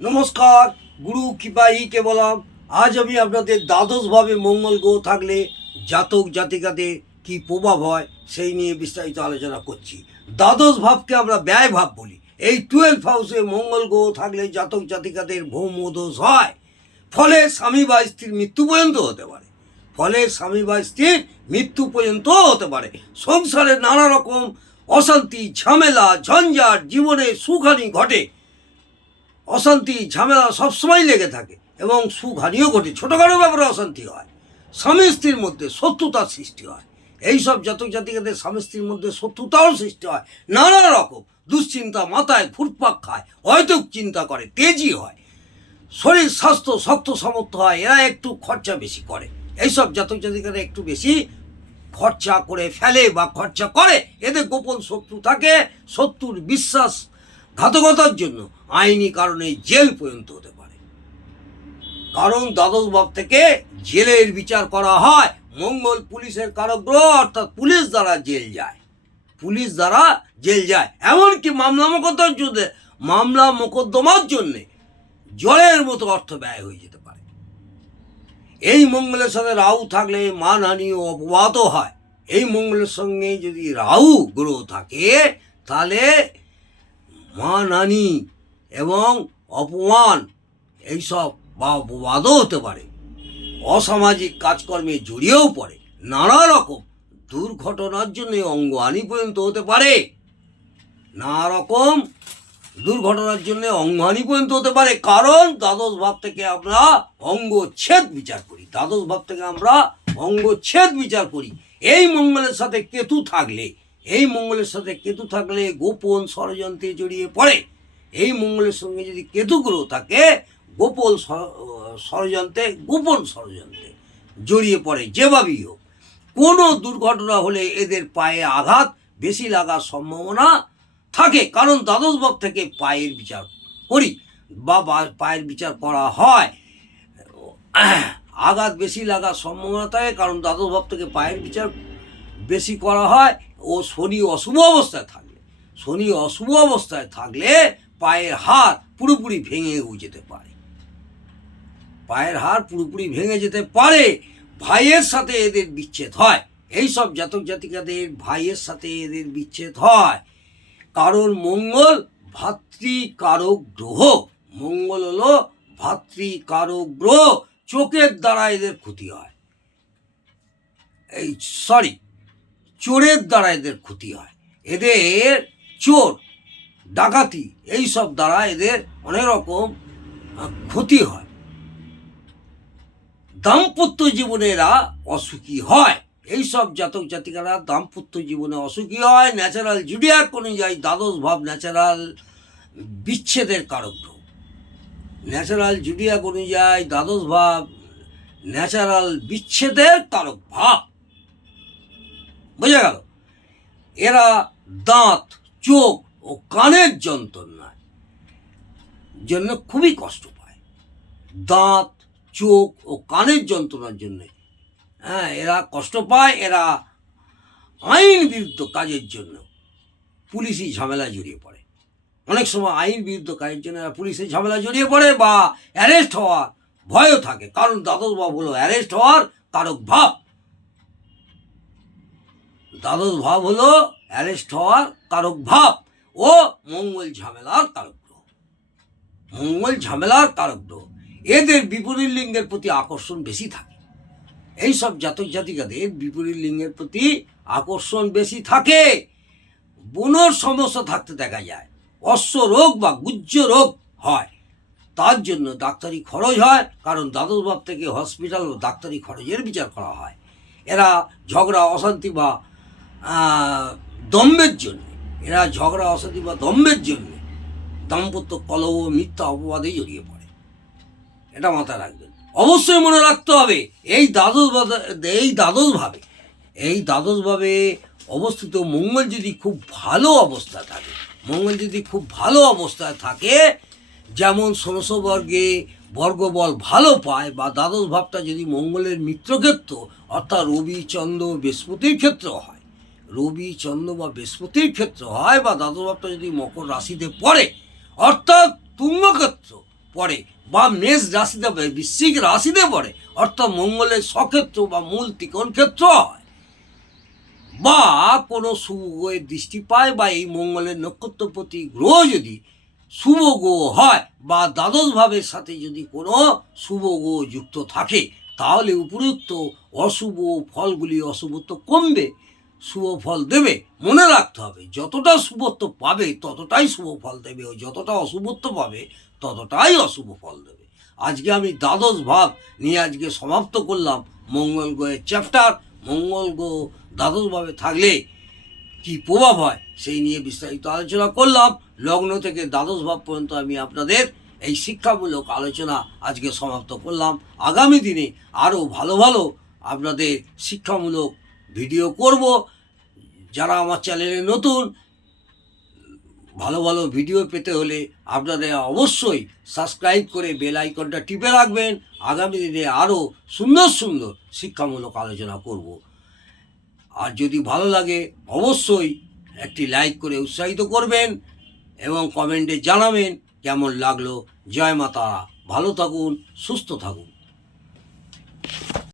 নমস্কার, গুরু কৃপাইকে বললাম। আজ আমি আপনাদের দ্বাদশভাবে মঙ্গল গ্রহ থাকলে জাতক জাতিকাদের কি প্রভাব হয় সেই নিয়ে বিস্তারিত আলোচনা করছি। দ্বাদশ ভাবকে আমরা ব্যয় ভাব বলি। এই 12 হাউসে মঙ্গল গ্রহ থাকলে জাতক জাতিকাদের ভৌমদোষ হয়, ফলে স্বামী বা স্ত্রীর মৃত্যু পর্যন্ত হতে পারে। সংসারে নানা রকম অশান্তি, ঝামেলা, ঝঞ্ঝাট, জীবনে সুখহানি ঘটে। অশান্তি ঝামেলা সবসময় লেগে থাকে এবং সুখহানিও ঘটে। ছোটোখাটো ব্যাপারে অশান্তি হয়। স্বামী স্ত্রীর মধ্যে শত্রুতার সৃষ্টি হয়। এইসব জাতক জাতিকাদের স্বামী স্ত্রীর মধ্যে শত্রুতাও সৃষ্টি হয়। নানা রকম দুশ্চিন্তা মাথায় ঘুরপাক খায়, হয়তো চিন্তা করে, তেজি হয়, শরীর স্বাস্থ্য শক্ত সামর্থ্য হয়। এরা একটু খরচা বেশি করে। এইসব জাতক জাতিকারা একটু বেশি খরচা করে ফেলে বা খরচা করে। এদের গোপন শত্রু থাকে। শত্রুর বিশ্বাসঘাতকতার জন্য আইনি কারণে জেল পর্যন্ত হতে পারে। কারণ দ্বাদশ ভাব থেকে জেলের বিচার করা হয়। মঙ্গল পুলিশের কারক গ্রহ, অর্থাৎ পুলিশ দ্বারা জেল যায়। এমনকি মামলা মোকদ্দমার জন্যে জলের মতো অর্থ ব্যয় হয়ে যেতে পারে। এই মঙ্গলের সাথে রাহু থাকলে মানহানি ও অপবাদও হয়। এই মঙ্গলের সঙ্গে যদি রাহু গ্রহ থাকে তাহলে মানহানি এবং অপমান এইসব বা অপবাদও হতে পারে। অসামাজিক কাজকর্মে জড়িয়েও পড়ে। নানা রকম দুর্ঘটনার জন্য অঙ্গহানি পর্যন্ত হতে পারে। কারণ দ্বাদশ ভাব থেকে আমরা অঙ্গচ্ছেদ বিচার করি। এই মঙ্গলের সাথে কেতু থাকলে গোপন ষড়যন্ত্রে জড়িয়ে পড়ে। এই মঙ্গলের সঙ্গে যদি কেতু গ্রহ থাকে গোপন ষড়যন্ত্রে জড়িয়ে পড়ে। যেভাবেই হোক, কোনো দুর্ঘটনা হলে এদের পায়ে আঘাত বেশি লাগার সম্ভাবনা থাকে। কারণ দ্বাদশ ভাব থেকে পায়ের বিচার করি বা পায়ের বিচার করা হয়। আঘাত বেশি লাগার সম্ভাবনা থাকে কারণ দ্বাদশ ভাব থেকে পায়ের বিচার বেশি করা হয়। ও শনি অশুভ অবস্থায় থাকলে পায়ের হাড় পুরোপুরি ভেঙে যেতে পারে। ভাইয়ের সাথে এদের বিচ্ছেদ হয়। এইসব জাতক জাতিকাদের ভাইয়ের সাথে এদের বিচ্ছেদ হয়। কারণ মঙ্গল ভাতৃকারক গ্রহ। মঙ্গল হলো ভাতৃকারক গ্রহ। চোখের দ্বারা এদের ক্ষতি হয়। চোরের দ্বারা এদের ক্ষতি হয়। এদের চোর ডাকাতি এইসব দ্বারা এদের অনেক রকম ক্ষতি হয়। দাম্পত্য জীবনে এরা অসুখী হয়। এইসব জাতক জাতিকারা দাম্পত্য জীবনে অসুখী হয়। ন্যাচারাল জুডিয়াক অনুযায়ী দ্বাদশ ভাব ন্যাচারাল বিচ্ছেদের কারক গ্রহ। দ্বাদশ ভাব ন্যাচারাল বিচ্ছেদের কারক ভাব। বোঝা গেল? এরা দাঁত, চোখ ও কানের যন্ত্রণার জন্য খুবই কষ্ট পায়। দাঁত, চোখ ও কানের যন্ত্রণার জন্য এরা কষ্ট পায়। এরা আইন বিরুদ্ধ কাজের জন্য পুলিশি ঝামেলায় জড়িয়ে পড়ে। অনেক সময় আইন বিরুদ্ধ কাজের জন্য এরা পুলিশের ঝামেলায় জড়িয়ে পড়ে বা অ্যারেস্ট হওয়ার ভয়ও থাকে। কারণ দ্বাদশ ভাব হলো অ্যারেস্ট হওয়ার কারক ভাব। ও মঙ্গল ঝামেলার কারক গ্রহ। এদের বিপরীত লিঙ্গের প্রতি আকর্ষণ বেশি থাকে। এইসব জাতক জাতিকাদের বিপরীত লিঙ্গের প্রতি আকর্ষণ বেশি থাকে। বোনর সমস্যা থাকতে দেখা যায়। অশ্ব রোগ বা গুজ্জ রোগ হয়। তার জন্য ডাক্তারি খরচ হয়। কারণ দ্বাদশ ভাব থেকে হসপিটাল ও ডাক্তারি খরচের বিচার করা হয়। এরা ঝগড়া অশান্তি বা দম্ভের জন্য দাম্পত্য কলহ ও মিথ্যা অপবাদে জড়িয়ে পড়ে। এটা মাথায় রাখবেন। অবশ্যই মনে রাখতে হবে এই দ্বাদশ ভাবে অবস্থিত মঙ্গল যদি খুব ভালো অবস্থায় থাকে, যেমন ষোড়শ বর্গবল ভালো পায়, বা দ্বাদশ ভাবটা যদি মঙ্গলের মিত্রক্ষেত্র অর্থাৎ রবি চন্দ্র বৃহস্পতির ক্ষেত্র হয়, বা দ্বাদশ ভাবটা যদি মকর রাশিতে পড়ে অর্থাৎ তুঙ্গক্ষেত্র পড়ে বা মেষ রাশিতে বৃশ্চিক রাশিতে পড়ে, অর্থাৎ মঙ্গলের স্বক্ষেত্র বা মূল ত্রিকোণ ক্ষেত্র হয়, বা কোনো শুভ গ্রহের দৃষ্টি পায়, বা এই মঙ্গলের নক্ষত্রপতি গ্রহ যদি শুভ গ্রহ হয় বা দ্বাদশ ভাবের সাথে যদি কোনো শুভ গ্রহ যুক্ত থাকে, তাহলে উপরুক্ত অশুভ ফলগুলি অশুভত্ব কমবে, শুভ ফল দেবে। মনে রাখতে হবে, যতটা শুভত্ব পাবে ততটাই শুভ ফল দেবে, ও যতটা অশুভত্ব পাবে ততটাই অশুভ ফল দেবে। আজকে আমি দ্বাদশ ভাব নিয়ে আজকে সমাপ্ত করলাম মঙ্গল গ্রহের চ্যাপ্টার। মঙ্গল গ্রহ দ্বাদশভাবে থাকলে কি প্রভাব হয় সেই নিয়ে বিস্তারিত আলোচনা করলাম। লগ্ন থেকে দ্বাদশ ভাব পর্যন্ত আমি আপনাদের এই শিক্ষামূলক আলোচনা আজকে সমাপ্ত করলাম। আগামী দিনে আরও ভালো ভালো আপনাদের শিক্ষামূলক ভিডিও করব। যারা আমার চ্যানেলে নতুন, ভালো ভালো ভিডিও পেতে হলে আপনাদের অবশ্যই সাবস্ক্রাইব করে বেল আইকনটা টিপে রাখবেন। আগামী দিনে আরও সুন্দর সুন্দর শিক্ষামূলক আলোচনা করব। আর যদি ভালো লাগে অবশ্যই একটি লাইক করে উৎসাহিত করবেন এবং কমেন্টে জানাবেন কেমন লাগলো। জয় মা তারা, ভালো থাকুন, সুস্থ থাকুন।